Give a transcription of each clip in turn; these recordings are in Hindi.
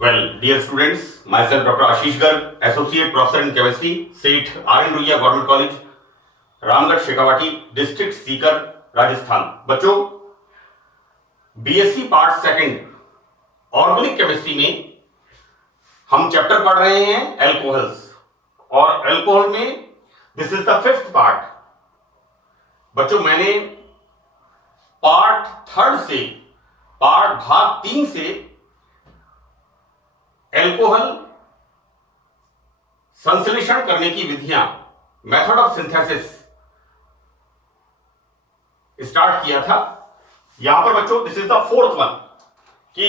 Well, dear students, myself Dr. Ashish Garg, Associate Professor in Chemistry, SEAT, R.N. Ruia Government College, Ramgarh Shekhawati, district Sikar, Rajasthan. बच्चों, BSc part second organic chemistry में हम चैप्टर पढ़ रहे हैं एल्कोहल्स, और एल्कोहल में this is the fifth part. बच्चों, मैंने पार्ट थर्ड से भाग 3 से एल्कोहल संश्लेषण करने की विधियां, मेथड ऑफ सिंथेसिस स्टार्ट किया था। यहां पर बच्चों this is the fourth one कि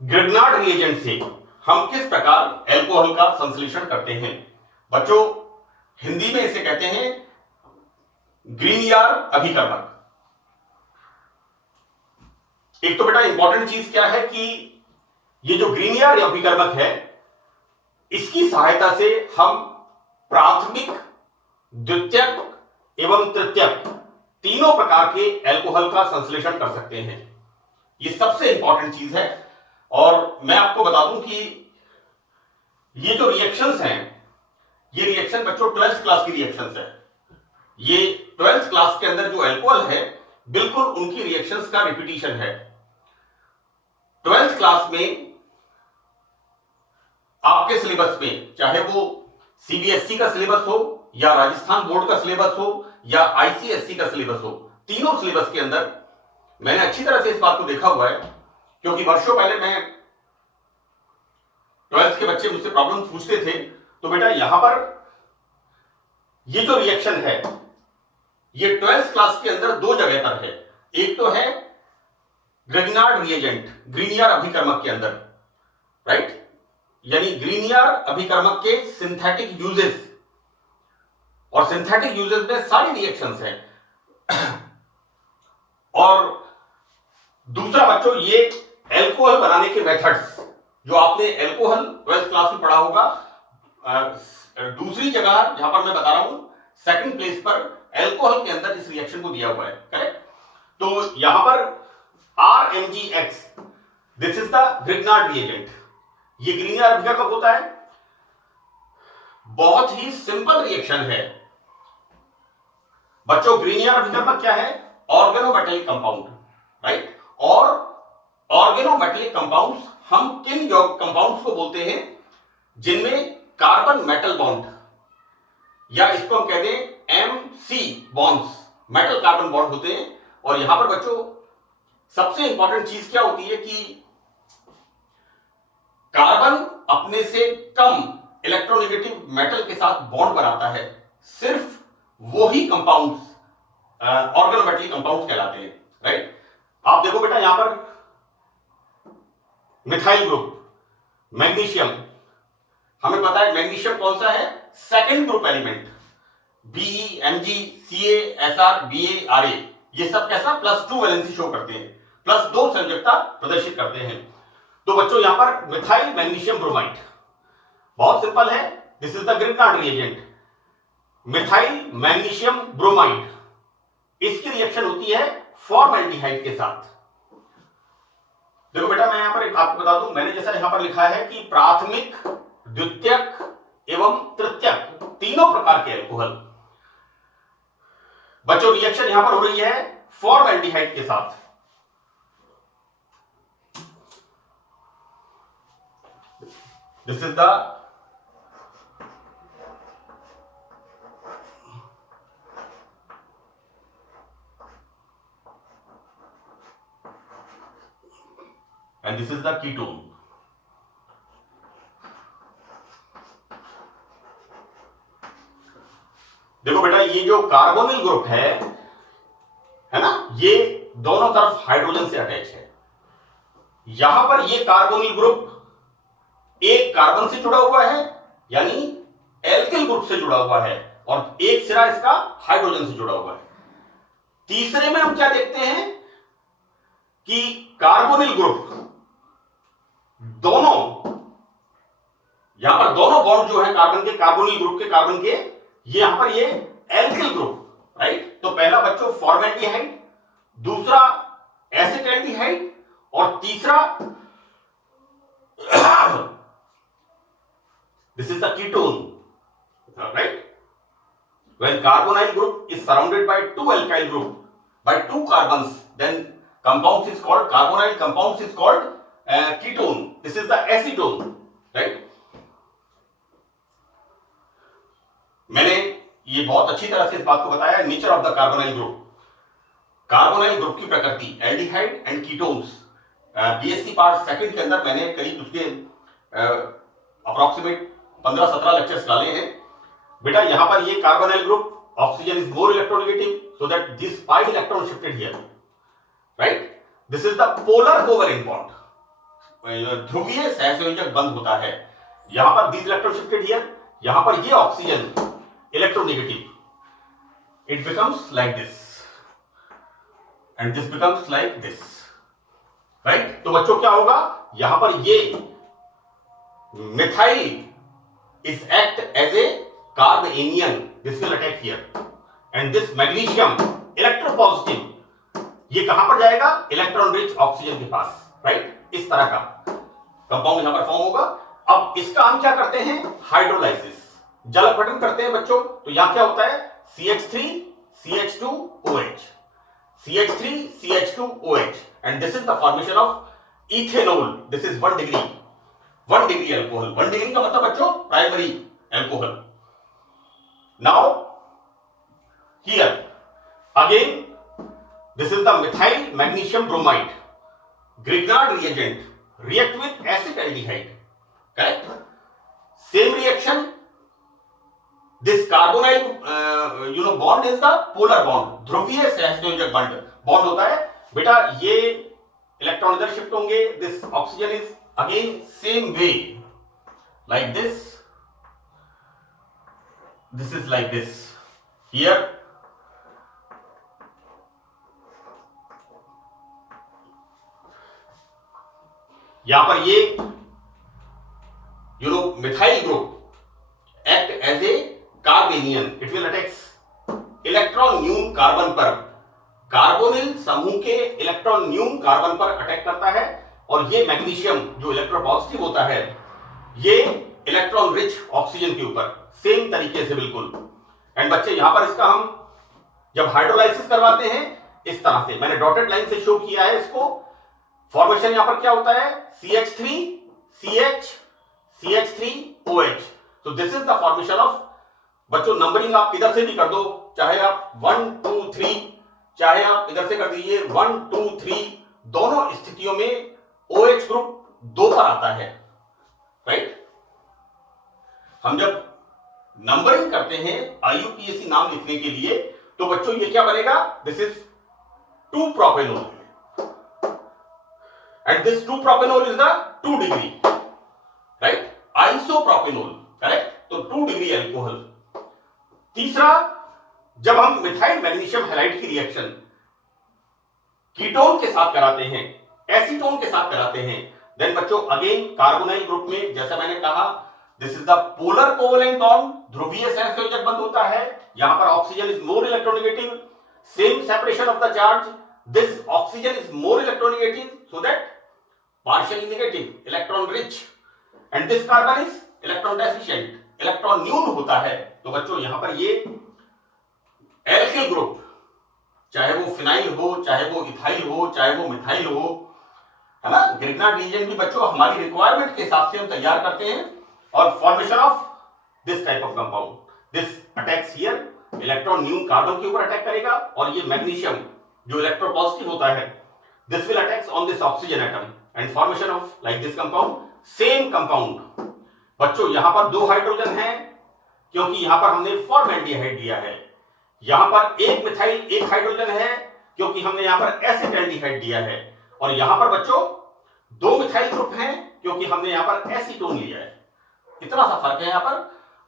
ग्रिग्नार्ड रिएजेंट से हम किस प्रकार एल्कोहल का संश्लेषण करते हैं। बच्चों, हिंदी में इसे कहते हैं ग्रीनियर अभिकर्मक। एक तो बेटा इंपॉर्टेंट चीज क्या है कि ये जो ग्रीनियर अभिकर्मक है, इसकी सहायता से हम प्राथमिक, द्वितीयक एवं तृतीयक तीनों प्रकार के एल्कोहल का संश्लेषण कर सकते हैं। ये सबसे इंपॉर्टेंट चीज है। और मैं आपको बता दूं कि ये जो रिएक्शंस हैं, ये रिएक्शन बच्चों 12th क्लास की रिएक्शंस है। ये 12th क्लास के अंदर जो एल्कोहल है, बिल्कुल उनकी रिएक्शंस का रिपीटिशन है। 12th क्लास में आपके सिलेबस में, चाहे वो सीबीएसई का सिलेबस हो या राजस्थान बोर्ड का सिलेबस हो या आईसीएसई का सिलेबस हो, तीनों सिलेबस के अंदर मैंने अच्छी तरह से इस बात को देखा हुआ है, क्योंकि वर्षों पहले मैं 12th के बच्चे मुझसे प्रॉब्लम पूछते थे। तो बेटा यहां पर ये जो रिएक्शन है, ये 12th क्लास के अंदर 2 जगह पर है। एक तो है ग्रिग्नार्ड रिएजेंट, ग्रीनियर अभिकर्मक के अंदर, राइट, यानी ग्रीनियर अभिकर्मक के सिंथेटिक यूजेस, और सिंथेटिक यूजेस में सारी रिएक्शंस हैं। और दूसरा बच्चों, ये एल्कोहल बनाने के मेथड्स, जो आपने एल्कोहल 12th क्लास में पढ़ा होगा। दूसरी जगह जहां पर मैं बता रहा हूं, सेकंड प्लेस पर एल्कोहल के अंदर इस रिएक्शन को दिया हुआ है, करेक्ट। तो यहां पर RMgX, this is the Grignard reagent. ये ग्रीनियर अभिकर्मक होता है। बहुत ही सिंपल रिएक्शन है बच्चों। ग्रीनियर अभिकर्मक क्या है? Organometallic compound, right. और ऑर्गेनोमेटेलिक कंपाउंड्स हम किन कंपाउंड्स को बोलते हैं? जिनमें कार्बन मेटल बॉन्ड, या इसको हम कहते हैं MC bonds, metal carbon bond होते हैं। और यहां पर बच्चों सबसे इंपॉर्टेंट चीज क्या होती है कि कार्बन अपने से कम इलेक्ट्रोनेगेटिव मेटल के साथ बॉन्ड बनाता है। सिर्फ वही कंपाउंड्स ऑर्गेनोमेटेलिक कंपाउंड्स कहलाते हैं, राइट। आप देखो बेटा, यहां पर मिथाइल ग्रुप, मैग्नीशियम, हमें पता है मैग्नीशियम कौन सा है? Second group element. BeMg, Ca, Sr, Ba, Ra, ये सब कैसा +2 वैलेंसी शो करते हैं, +2 संयोजकता प्रदर्शित करते हैं। तो बच्चों यहां पर मिथाइल मैग्नीशियम ब्रोमाइड, बहुत सिंपल है, this is the Grignard reagent. Methyl magnesium bromide, इसकी रिएक्शन होती है फॉर्मल्डिहाइड के साथ। देखो बेटा, मैं यहां पर आपको बता दूं, मैंने जैसा यहां पर लिखा है कि प्राथमिक, द्वितीयक एवं तृतीयक तीनों प्रकार के एल्कोहल। बच्चों रिएक्शन यहां पर हो रही है फॉर्मल्डिहाइड के साथ। This is the and this is the ketone. देखो बेटा, ये जो कार्बोनिल ग्रुप है ना, ये दोनों तरफ हाइड्रोजन से अटैच है। यहां पर ये कार्बोनिल ग्रुप एक कार्बन से जुड़ा हुआ है, यानी एल्किल ग्रुप से जुड़ा हुआ है, और एक सिरा इसका हाइड्रोजन से जुड़ा हुआ है। तीसरे में हम क्या देखते हैं कि कार्बोनिल ग्रुप दोनों, यहां पर दोनों बॉन्ड जो है कार्बन के, कार्बोनिल ग्रुप के, कार्बन के, ये यहां पर ये एल्किल ग्रुप, राइट। तो पहला बच्चों फॉर्मल्डिहाइड, दूसरा एसिटाल्डिहाइड, और तीसरा This is the ketone, right? When carbonyl group is surrounded by two alkyl group by two carbons, then compounds is called carbonyl compounds is called ketone. This is the acetone, right? मैंने ये बहुत अच्छी तरह से इस बात को बताया, nature of the carbonyl group. Carbonyl group की प्रकृति, aldehyde and ketones. BSc part second के अंदर मैंने करीब उसके अप्रोक्सीमेट 15-17 लेक्चर्स डाले हैं। बेटा यहां पर ये carbonyl group, oxygen is more electronegative, so that this pi electron shifted here, right? This is the polar covalent bond. ध्रुवीय सहसंयोजक बंध होता है। यहां पर दिस इलेक्ट्रॉन शिफ्टेड हियर, यहां पर ये oxygen electronegative, it becomes like this and this becomes like this, right? तो बच्चों क्या होगा, यहां पर ये methyl is act as a carbanion, this will attack here, and this magnesium electropositive, ये कहां पर जाएगा, इलेक्ट्रॉन रिच ऑक्सीजन के पास, राइट? इस तरह का कंपाउंड यहां पर फॉर्म होगा। अब इसका हम क्या करते हैं, हाइड्रोलाइसिस, जल अपघटन करते हैं बच्चों। तो यहां क्या होता है, CH3 CH2OH, CH3 CH2OH, and this is the formation of ethanol. This is 1 degree alcohol. 1 degree का मतलब बच्चों primary alcohol. Now here again this is the methyl magnesium bromide. Grignard reagent react with acetaldehyde. Correct? Same reaction. This carbonyl bond is the polar bond. ध्रुवीय सहसंयोजक बॉन्ड होता है। बेटा ये इलेक्ट्रॉन इधर शिफ्ट होंगे। This oxygen is again same way, like this, this is like this here. यहां पर ये methyl group act as a carbanion, it will attacks electron न्यून कार्बन पर। कार्बोनिल समूह के इलेक्ट्रॉन न्यून कार्बन पर अटैक करता है, और ये मैग्नीशियम जो इलेक्ट्रोपॉजिटिव होता है, ये इलेक्ट्रॉन रिच ऑक्सीजन के ऊपर सेम तरीके से बिल्कुल। एंड बच्चे यहां पर इसका हम जब हाइड्रोलाइसिस करवाते हैं इस तरह से, मैंने डॉटेड लाइन से शो किया है इसको। फॉर्मेशन यहां पर क्या होता है, CH3 CH CH3OH। तो this is the formation of, बच्चों नंबरिंग आप किधर से भी कर दो, चाहे आप 1 2 3, चाहे आप इधर से कर दीजिए 1 2 3, दोनों स्थितियों में OH ग्रुप 2 पर आता है, राइट? हम जब नंबरिंग करते हैं IUPAC नाम लिखने के लिए, तो बच्चों ये क्या बनेगा, this is 2 propanol, and this 2 propanol is the 2 degree, right? Isopropanol, correct? तो 2 डिग्री एल्कोहल। तीसरा, जब हम मिथाइल मैग्नीशियम हैलाइड की रिएक्शन कीटोन के साथ कराते हैं, एसीटोन के साथ कराते हैं, देन बच्चों अगेन कार्बोनाइल ग्रुप में, जैसा मैंने कहा, this is the polar covalent bond, ध्रुवीय सहसंयोजक बंध होता है। यहां पर oxygen is more electronegative, same separation of the charge, this oxygen is more electronegative, so that partially negative, electron rich, and this carbon is electron deficient, electron न्यून होता है। तो बच्चों यहां पर ये एल्किल ग्रुप, चाहे वो फिनाइल हो, चाहे वो इथाइल हो, चाहे वो मिथाइल हो, है ना, ग्रिग्नार्ड रिएजेंट भी बच्चों हमारी रिक्वायरमेंट के हिसाब से हम तैयार करते हैं। और formation of this type of compound, this attacks here, electron न्यून कार्बन के ऊपर अटैक करेगा, और ये मैग्नीशियम जो इलेक्ट्रोपॉजिटिव होता है, this will attacks on this oxygen atom, and formation of like this compound, same compound. बच्चों यहां पर 2 हाइड्रोजन है, क्योंकि यहां पर हमने फॉर्मेल्डिहाइड दिया है। यहां पर एक मिथाइल एक हाइड्रोजन है, क्योंकि हमने यहां पर एसिटाल्डिहाइड दिया है। और यहां पर बच्चों 2 मिथाइल ग्रुप हैं, क्योंकि हमने यहां पर एसीटोन लिया है। इतना सा फर्क है यहां पर।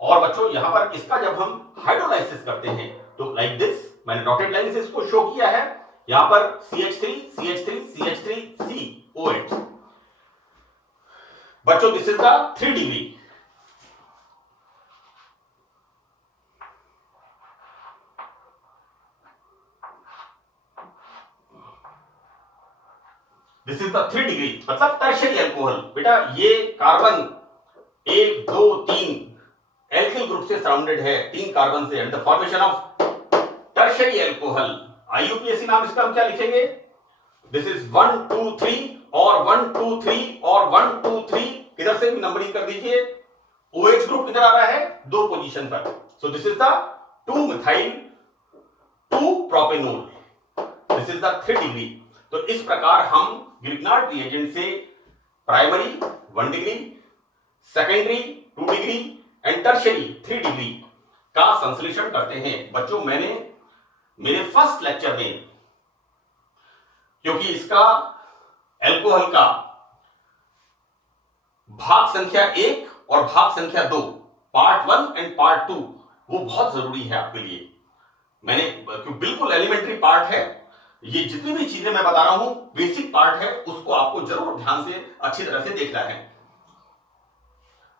और बच्चों यहां पर इसका जब हम हाइड्रोलाइसिस करते हैं, तो लाइक दिस, मैंने डॉटेड लाइन से इसको शो किया है। यहां पर CH3 CH3 CH3 COH। बच्चों this is the 3 degree. This is the 3 degree, मतलब टर्शियरी अल्कोहल। बेटा ये कार्बन 1 2 3 ग्रुप से सराउंडेड है, 3 कार्बन से, and the formation of tertiary alcohol, IUPAC नाम इसका हम क्या लिखेंगे, दिस इज 1 2 3 और 1 2 3 और 1 2 3, इधर से भी नंबरिंग कर दीजिए। OH ग्रुप किधर आ रहा है, 2 पोजीशन पर, so this is the 2 methyl 2 propanol, this is the 3 degree. तो इस प्रकार हम ग्रिग्नार्ड रिएजेंट से primary 1 degree, secondary 2 degree and tertiary 3 degree का संश्लेषण करते हैं। बच्चों मैंने मेरे फर्स्ट लेक्चर में, क्योंकि इसका एल्कोहल का भाग संख्या 1 और भाग संख्या 2, पार्ट 1 एंड पार्ट 2, वो बहुत जरूरी है आपके लिए। मैंने बिल्कुल एलिमेंट्री पार्ट है, ये जितनी भी चीजें मैं बता रहा हूं बेसिक पार्ट है, उसको आपको जरूर ध्यान से अच्छी तरह से देखना है।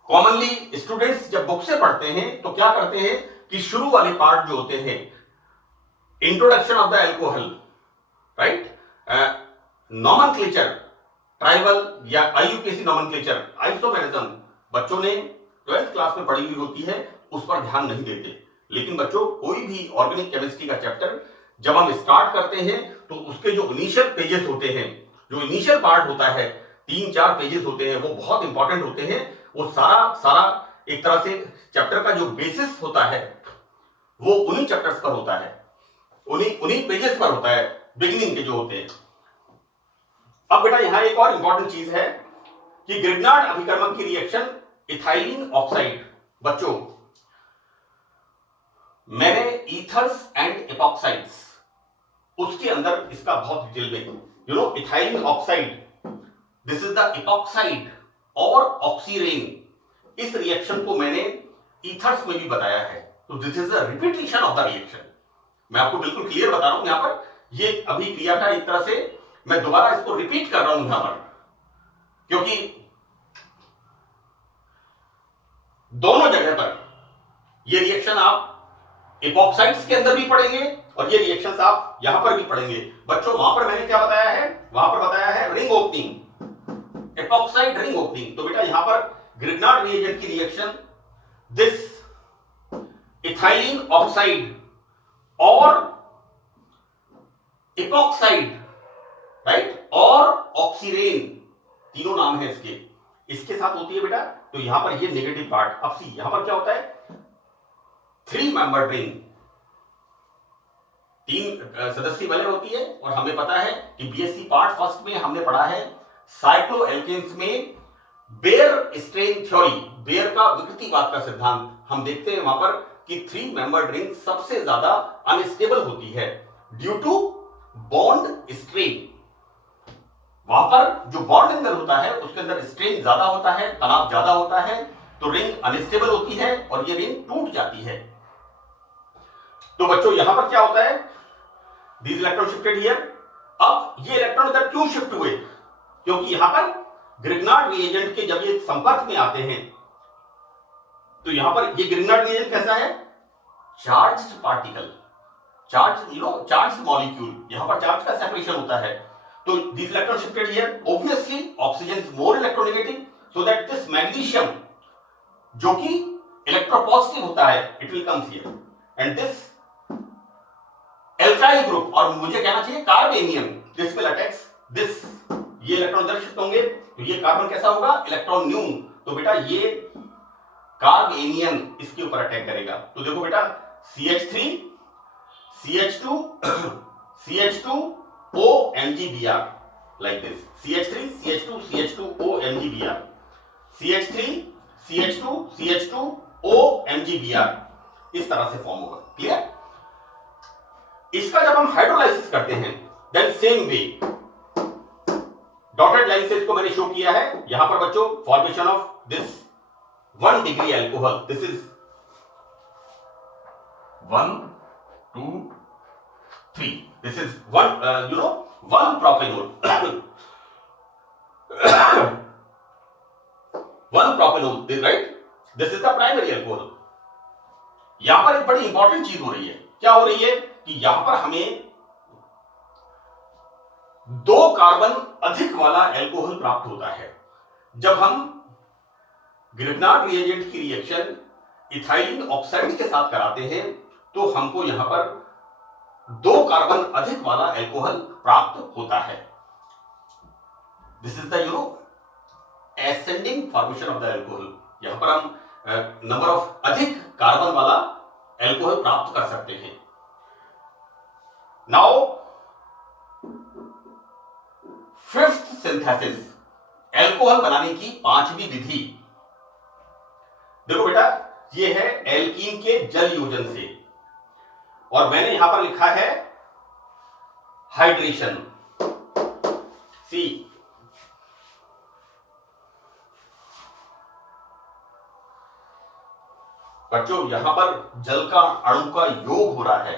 कॉमनली स्टूडेंट्स जब बुक से पढ़ते हैं तो क्या करते हैं कि शुरू वाले पार्ट जो होते हैं, introduction of the alcohol, right, nomenclature, tribal या आईयूपीएसी नॉमेनक्लेचर, आइसोमेरिज्म, बच्चों ने 12th क्लास में पढ़ी हुई होती है, उस पर ध्यान नहीं देते। लेकिन बच्चों कोई भी ऑर्गेनिक केमिस्ट्री का चैप्टर जब हम स्टार्ट करते हैं तो उसके जो इनिशियल पेजेस होते हैं, जो इनिशियल पार्ट होता है, 3-4 पेजेस होते हैं, वो बहुत इंपॉर्टेंट होते हैं। वो सारा एक तरह से चैप्टर का जो बेसिस होता है वो उन्हीं चैप्टर्स पर होता है, उन्हीं पेजेस पर होता है, बिगिनिंग के जो होते हैं। अब बेटा यहां एक और इंपॉर्टेंट चीज है कि ग्रिग्नार्ड अभिकर्मक की रिएक्शन इथाइलिन ऑक्साइड, बच्चों मैंने ईथर्स एंड एपॉक्साइड्स उसके अंदर इसका बहुत डिटेल में, you know, ethylene oxide, this is the epoxide और ऑक्सीरेन, इस रिएक्शन को मैंने ईथर्स में भी बताया है। तो this is the repetition of the reaction. मैं आपको बिल्कुल क्लियर बता रहा हूं यहां पर, ये अभिक्रिया का एक तरह से मैं दोबारा इसको रिपीट कर रहा हूं यहां पर, क्योंकि दोनों जगह पर ये रिएक्शन आप एपॉक्साइड्स के अंदर भी पढ़ेंगे और ये रिएक्शंस आप यहां पर भी पढ़ेंगे। बच्चों वहां पर मैंने क्या बताया है, वहां पर बताया है ring opening, epoxide ring opening. तो बेटा यहां पर ग्रिग्नार्ड रिएजेंट की रिएक्शन, दिस इथाइलिन ऑक्साइड और एपॉक्साइड, राइट, और ऑक्सीरेन, तीनों नाम है इसके साथ होती है बेटा। तो यहां पर ये नेगेटिव पार्ट। अब सी यहां पर क्या होता है, 3 मेंबर रिंग, 3 सदस्य वाले होती है। और हमें पता है कि बीएससी पार्ट फर्स्ट में हमने पढ़ा है साइक्लोएल्केन्स में बेयर स्ट्रेन थ्योरी, बेयर का विकृतिवाद का सिद्धांत। हम देखते हैं वहां पर कि 3 मेंबर्ड रिंग सबसे ज्यादा अनस्टेबल होती है ड्यू टू बॉन्ड स्ट्रेन। वहां पर जो बॉन्ड अंदर होता है उसके अंदर स्ट्रेन ज्यादा होता है, तनाव ज्यादा होता है, तो रिंग अनस्टेबल होती है और ये रिंग टूट जाती है। तो बच्चों यहां पर क्या होता है, दीज इलेक्ट्रॉन शिफ्टेड हियर। अब ये इलेक्ट्रॉन इधर क्यों शिफ्ट हुए, क्योंकि यहां पर ग्रिग्नार्ड रिएजेंट के जब ये संपर्क में आते हैं तो यहां पर ये ग्रिग्नार्ड रिएजेंट कैसा है, चार्ज्ड पार्टिकल, चार्ज्ड मॉलिक्यूल, यहां पर चार्ज का सेपरेशन होता है। तो these electron shifted here, obviously oxygen is more electronegative, so that this magnesium जो कि इलेक्ट्रोपॉजिटिव होता है, it will comes here, and this alkyl group, और मुझे कहना चाहिए कार्बेनियम, this will attacks this, ये इलेक्ट्रॉन इधर शिफ्ट होंगे तो ये कार्बन कैसा होगा, इलेक्ट्रॉन न्यून। तो बेटा ये कार्बेनियम इसके ऊपर अटैक करेगा। तो देखो बेटा CH3 CH2 CH2 OMgBr, like this, CH3 CH2 CH2 OMgBr, CH3 CH2 CH2 OMgBr, इस तरह से फॉर्म होगा। क्लियर? इसका जब हम हाइड्रोलाइसिस करते हैं then same way, dotted line से इसको मैंने शो किया है यहां पर बच्चों, formation of this 1 degree alcohol, this is 1 2 3, this is 1 propanol 1 propanol, right, this is the primary alcohol। यहां पर एक बड़ी इंपॉर्टेंट चीज हो रही है, क्या हो रही है कि यहां पर हमें 2 कार्बन अधिक वाला एल्कोहल प्राप्त होता है। जब हम ग्रिग्नार्ड रिएजेंट की रिएक्शन इथाइलिन ऑक्साइड के साथ कराते हैं तो हमको यहां पर 2 कार्बन अधिक वाला एल्कोहल प्राप्त होता है। This is the ascending formation of the alcohol. यहां पर हम नंबर ऑफ अधिक कार्बन वाला एल्कोहल प्राप्त कर सकते हैं। नाउ फिफ्थ सिंथेसिस, एल्कोहल बनाने की 5वीं विधि। देखो बेटा, ये है एल्कीन के जल योजन से, और मैंने यहां पर लिखा है हाइड्रेशन। सी, बच्चों यहां पर जल का अणु का योग हो रहा है,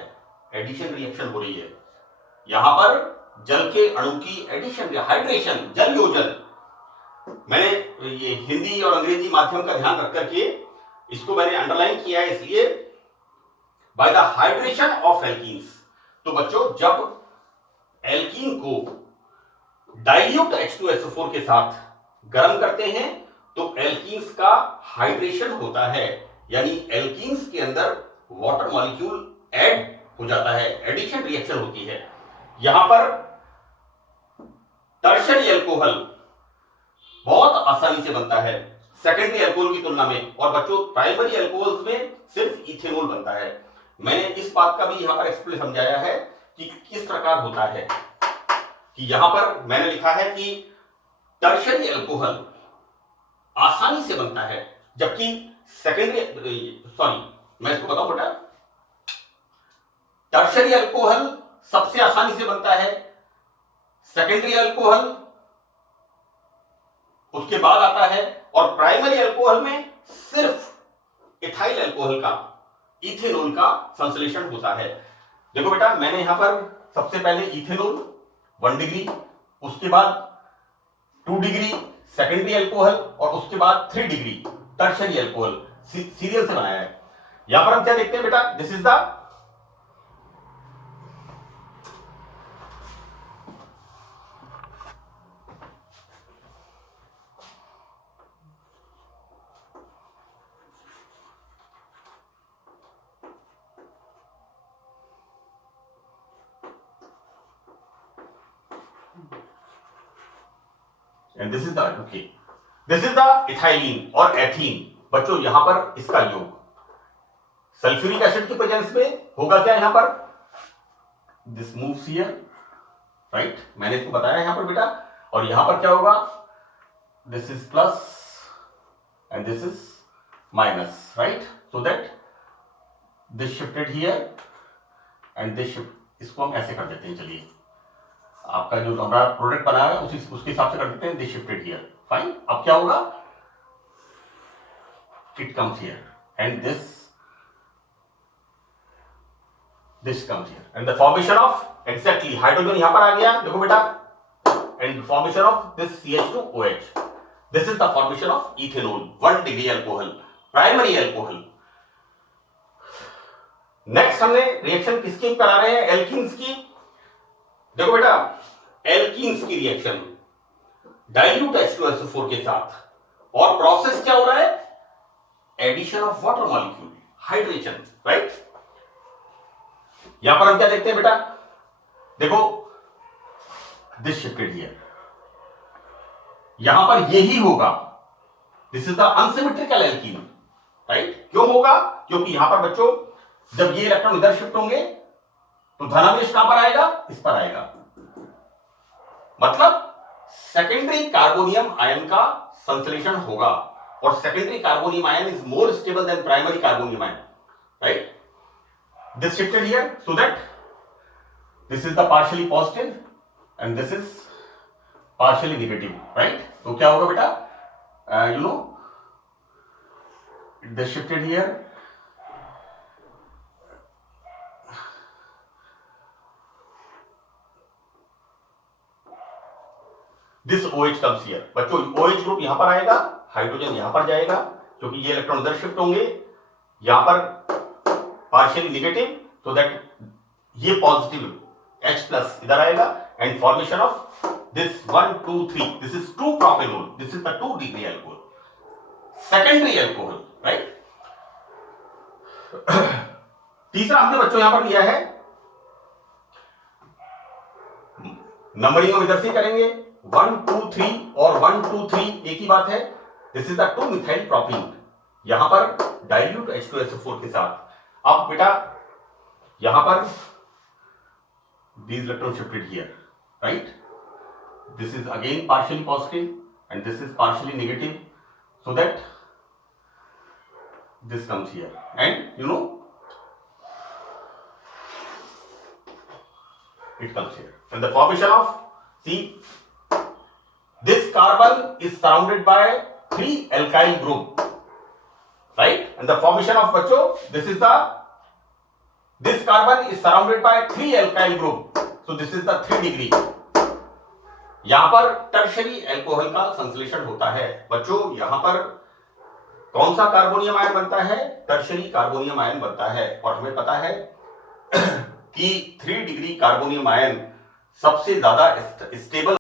एडिशन रिएक्शन हो रही है। यहां पर जल के अणु की एडिशन, हाइड्रेशन, जल योजन। मैंने ये हिंदी और अंग्रेजी माध्यम का ध्यान रख करके इसको मैंने अंडरलाइन किया है, इसलिए by the hydration of alkenes. तो बच्चों जब एल्कीन को डाइल्यूट H2SO4 के साथ गर्म करते हैं तो एल्कीन्स का हाइड्रेशन होता है, यानी एल्कीन्स के अंदर वाटर मॉलिक्यूल ऐड हो जाता है, एडिशन रिएक्शन होती है। यहां पर टर्शरी अल्कोहल बहुत आसानी से बनता है सेकेंडरी अल्कोहल की तुलना में, और बच्चों प्राइमरी अल्कोहल्स में सिर्फ इथेनॉल बनता है। मैंने इस बात का भी यहां पर एक्सप्लेन समझाया है कि किस प्रकार होता है, कि यहां पर मैंने लिखा है कि टर्शरी अल्कोहल आसानी से बनता है, जबकि मैं इसको बताऊं बेटा, टर्शरी अल्कोहल सबसे आसानी से बनता है, सेकेंडरी अल्कोहल उसके बाद आता है, और प्राइमरी अल्कोहल में सिर्फ इथाइल अल्कोहल का, इथेनॉल का संश्लेषण होता है। देखो बेटा, मैंने यहां पर सबसे पहले इथेनॉल 1 डिग्री, उसके बाद 2 डिग्री सेकेंडरी अल्कोहल, और उसके बाद 3 डिग्री टर्शरी अल्कोहल सीरियल से बनाया है। यहां पर हम क्या देखते हैं बेटा, this is the and this is the okay, this is the ethylene और एथीन। बच्चों यहां पर इसका योग सल्फ्यूरिक एसिड की प्रेजेंस में होगा क्या, यहां पर दिस मूव्स हियर, राइट, मैंने इसको बताया यहां पर बेटा, और यहां पर क्या होगा, this is plus and this is minus, right, so that this shifted here and this shift, इसको हम ऐसे कर देते हैं। चलिए, आपका जो हमारा प्रोडक्ट बनाया है उसके हिसाब से कर देते हैं, दिस शिफ्टेड हियर, फाइन। अब क्या होगा, it comes here and this comes here, and the formation of exactly hydrogen यहां पर आ गया, देखो बेटा, and formation of this CH2OH, this is the formation of ethanol 1 degree alcohol, primary alcohol. Next हमने रिएक्शन किसकी करा रहे हैं, एल्कीन्स की। देखो बेटा, एल्कीन्स की रिएक्शन डाइल्यूट H2SO4 के साथ, और प्रोसेस क्या हो रहा है, addition of water molecule, hydration, right. यहां पर हम क्या देखते हैं बेटा, देखो दिस शिफ्टेड हियर, यहां पर यही होगा, this is the unsymmetrical alkene, right. क्यों होगा, क्योंकि यहां पर बच्चों जब ये इलेक्ट्रॉन इधर शिफ्ट होंगे तो धनावेश कहां पर आएगा, इस पर आएगा, मतलब सेकेंडरी कार्बोनियम आयन का संश्लेषण होगा, और secondary carbonium ion is more stable then primary carbonium ion, right. This shifted here so that this is the partially positive and this is partially negative, right. तो क्या होगा बेटा, you know, this shifted here, this OH comes here. बच्चों OH ग्रुप यहां पर आएगा, हाइड्रोजन यहां पर जाएगा, क्योंकि ये इलेक्ट्रॉन इधर शिफ्ट होंगे, यहां पर पार्शियली नेगेटिव, सो दैट ये पॉजिटिव H प्लस इधर आएगा, and formation of this 1 2 3, this is 2 propanol, this is the 2 degree alcohol, secondary alcohol, right. तीसरा हमने बच्चों यहां पर लिया है, नंबरिंग हम इधर से करेंगे 1 2 3 और 1 2 3 एक ही बात है। This is the 2 methyl propene, यहां पर डाइल्यूट H2SO4 के साथ। अब बेटा यहां पर these electron shifted here, right? This is again partially positive and this is partially negative, so that this comes here, and you know it comes here. And the formation of, see, this carbon is surrounded by 3 alkyl group, right? And the formation of बच्चों, this carbon is surrounded by 3 alkyl group, so this is the 3 degree. यहां पर टर्शरी एल्कोहल का संश्लेषण होता है बच्चों। यहां पर कौन सा कार्बोनियम आयन बनता है? टर्शरी कार्बोनियम आयन बनता है। और हमें पता है कि 3 डिग्री कार्बोनियम आयन सबसे ज्यादा स्टेबल